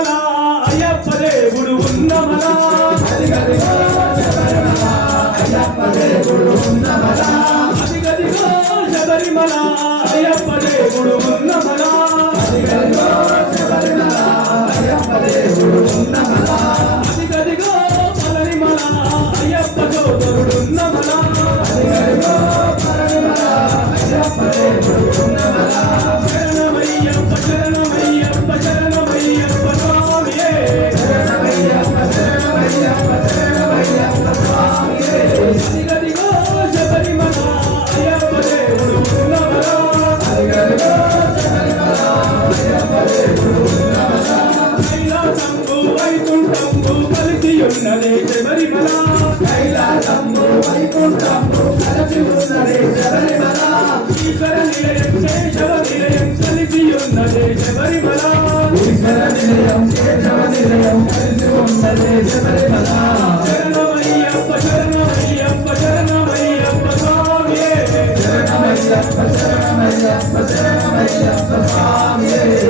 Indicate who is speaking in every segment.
Speaker 1: శబరిమల అయ్యప్ప దేవుడు ఉన్నమల శబరిమల అయ్యప్ప దేవుడు ఉన్నమల అయ్యప్ప ఉన్నమల ఉన్నదే శబరిమల ఈశ్వర నిలయం శేషవ నిలయం కలిసి ఉన్నదే శబరిమల శరణమయ్యప్ప శరణమయ్యప్ప శరణమయ్యప్ప స్వామియే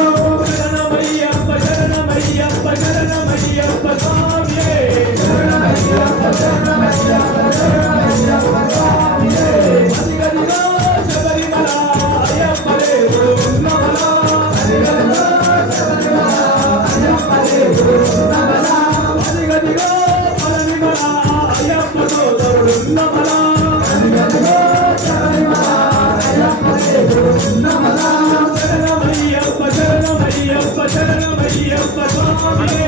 Speaker 1: శరణమయ్యప్ప శరణమయ్యప్ప శరణమయ్యప్ప స్వామియే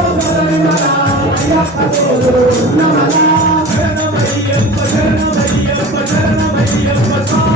Speaker 1: Jana Maria, Jana Maria, Jana Maria,